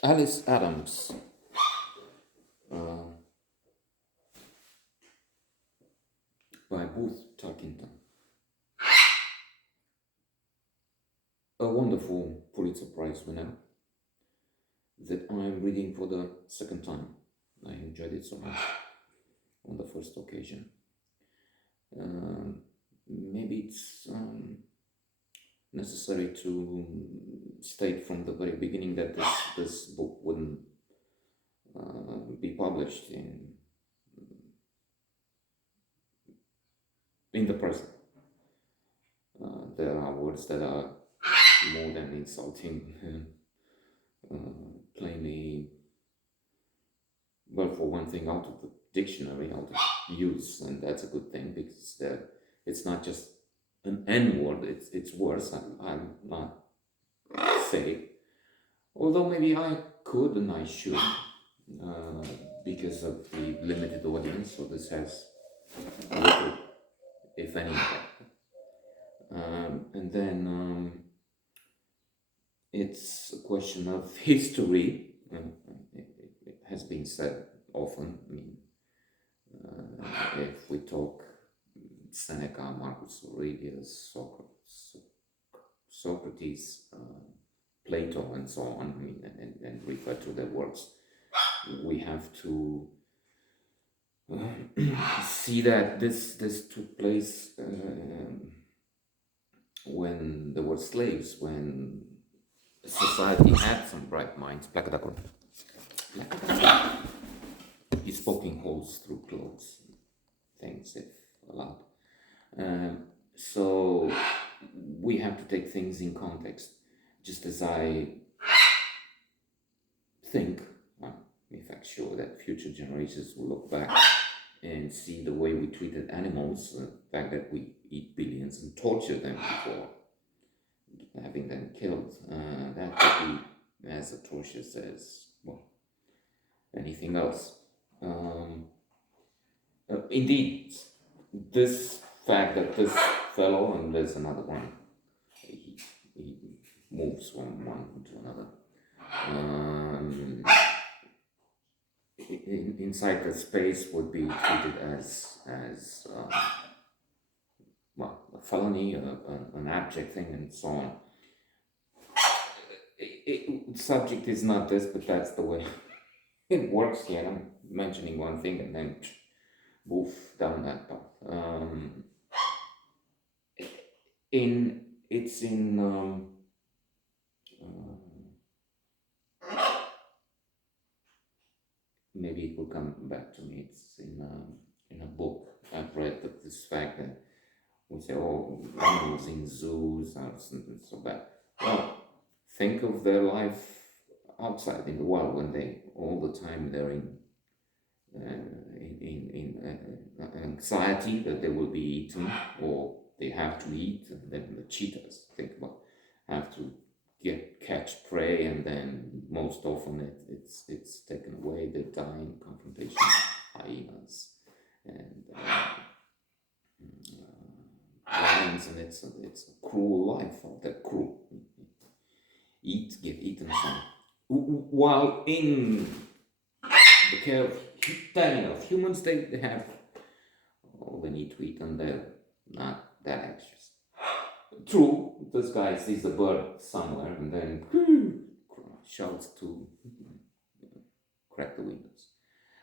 Alice Adams, uh, by Booth Tarkington. A wonderful Pulitzer Prize winner that I'm reading for the second time. I enjoyed it so much on the first occasion. Maybe it's necessary to state from the very beginning that this book wouldn't be published in the present. There are words that are more than insulting, plainly, well, for one thing, out of the dictionary, out of use, and that's a good thing because it's not just an N word, it's worse. I'm not say, although maybe I could and I should, because of the limited audience, so this has little, if any, impact. And then it's a question of history. It has been said often. I mean, if we talk Seneca, Marcus Aurelius, Socrates, Plato, and so on, I mean, and refer to their works, we have to see that this took place when there were slaves, when society had some bright minds. He's poking holes through clothes, things if allowed. So we have to take things in context, just as I think, in fact, sure that future generations will look back and see the way we treated animals, the fact that we eat billions and torture them before having them killed. That could be as atrocious as, well, anything else. Indeed, this fact that this fellow, and there's another one, he moves from one to another. Inside the space would be treated as well, a felony, an abject thing, and so on. Subject is not this, but that's the way it works here. I'm mentioning one thing and then move down that path. It's in maybe it will come back to me. It's in a book I've read, that this fact that we say, oh, animals in zoos are so bad. Well, think of their life outside in the wild when they all the time they're in anxiety that they will be eaten or they have to eat, and then the cheetahs, think about, have to catch prey, and then most often it's taken away. They die in confrontation with hyenas and lions, and it's a cruel life. They're cruel. Get eaten some. While in the care of humans, they have all they need to eat, and they're not that anxious. True, this guy sees a bird somewhere and then shouts to crack the windows.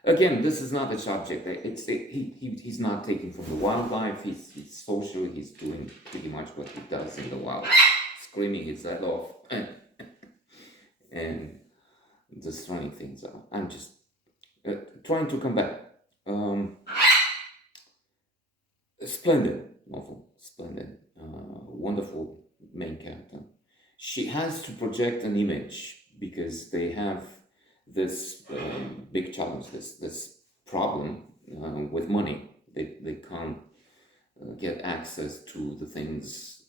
Again, this is not the subject. He's not taking from the wildlife. He's social. He's doing pretty much what he does in the wild, screaming his head off and just throwing things out. I'm just trying to come back. Splendid novel, splendid, wonderful main character. She has to project an image because they have this big challenge, this problem with money. They can't get access to the things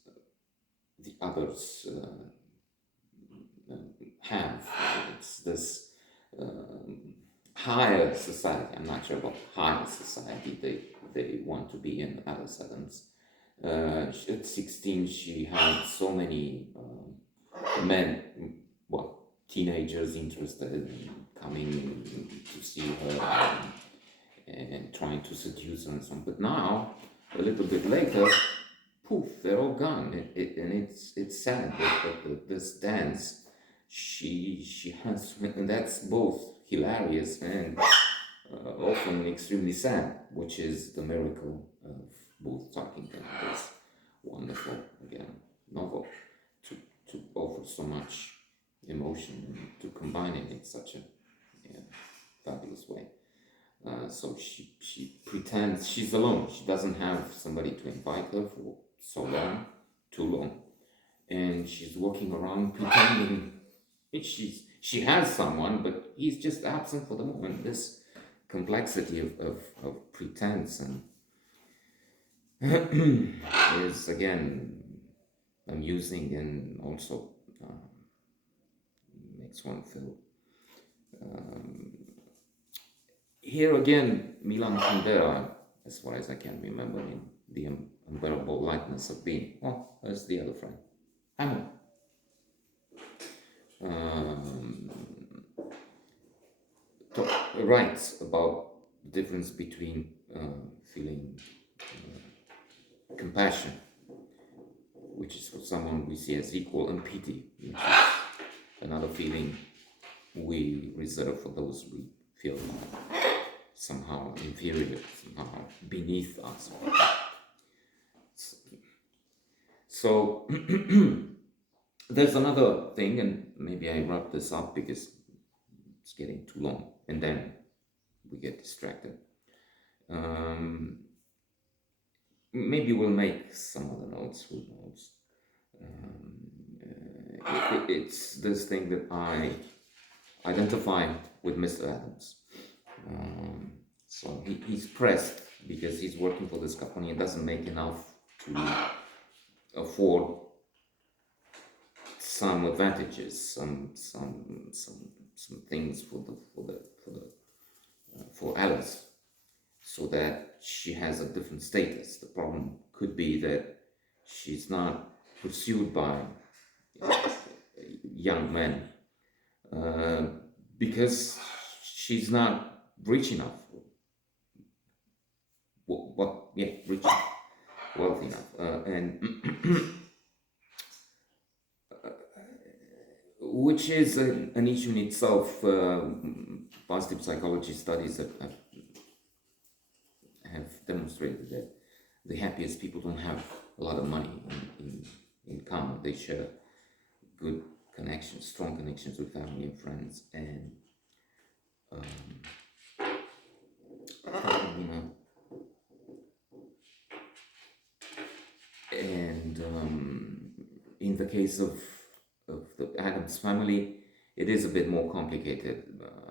the others have. It's this higher society. I'm not sure about higher society they want to be in, Alice Adams. At 16, she had so many men, well, teenagers interested in coming to see her and trying to seduce her and so on. But now, a little bit later, poof, they're all gone. And it's sad that this dance she has, and that's both hilarious and often extremely sad, which is the miracle of both Tarkington and this wonderful, again, novel to offer so much emotion and to combine it in such a fabulous way. So she pretends she's alone. She doesn't have somebody to invite her for so long, too long, and she's walking around pretending she has someone, but he's just absent for the moment. This complexity of pretense and is again amusing and also makes one feel. Here again, Milan Kundera, as far as I can remember, in The Unbearable Lightness of Being. Oh, there's the other friend. Hammer. Writes about the difference between feeling compassion, which is for someone we see as equal, and pity, which is another feeling we reserve for those we feel somehow inferior, somehow beneath us. So there's another thing, and maybe I wrap this up because it's getting too long, and then we get distracted. Maybe we'll make some other notes, who knows. It's this thing that I identify with Mr. Adams. So he's pressed because he's working for this company and doesn't make enough to afford some advantages, some things for Alice, so that she has a different status. The problem could be that she's not pursued by young men because she's not rich enough. Rich enough, wealthy enough, and which is an issue in itself. Positive psychology studies have demonstrated that the happiest people don't have a lot of money in common. They share good connections, strong connections with family and friends, and in the case of the Adams family, it is a bit more complicated,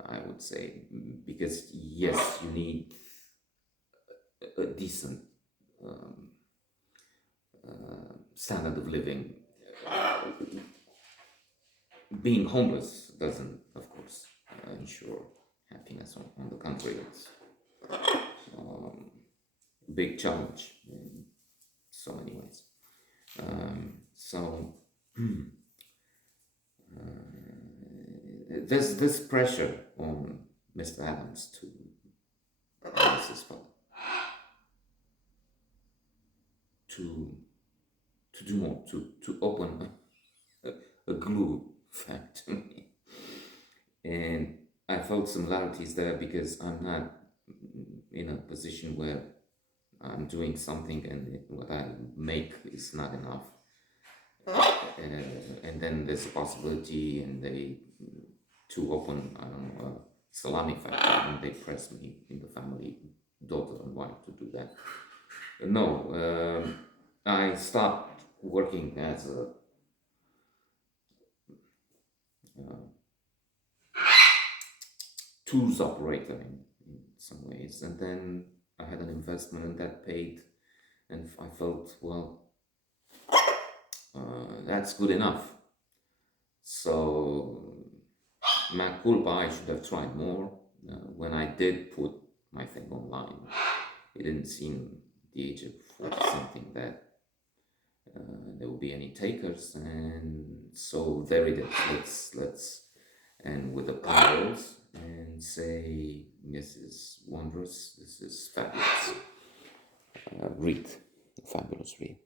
I would say, because yes, you need a decent standard of living. Being homeless doesn't, of course, ensure happiness. On the contrary, it's a big challenge in so many ways. There's this pressure on Mr. Adams to Alice's father to do more, to open a glue factory. And I felt similarities there because I'm not in a position where I'm doing something and what I make is not enough. And then there's a possibility, and they to open, I don't know, a salami factory, and they press me in the family, daughter and wife, to do that. No, I stopped working as a tools operator in some ways, and then I had an investment and that paid, and I felt, well, that's good enough. So, mea culpa, I should have tried more. When I did put my thing online, it didn't seem at the age of 40 something that there will be any takers, and so there it is. Let's and with the powers and say, this is wondrous, this is fabulous. Read, fabulous read.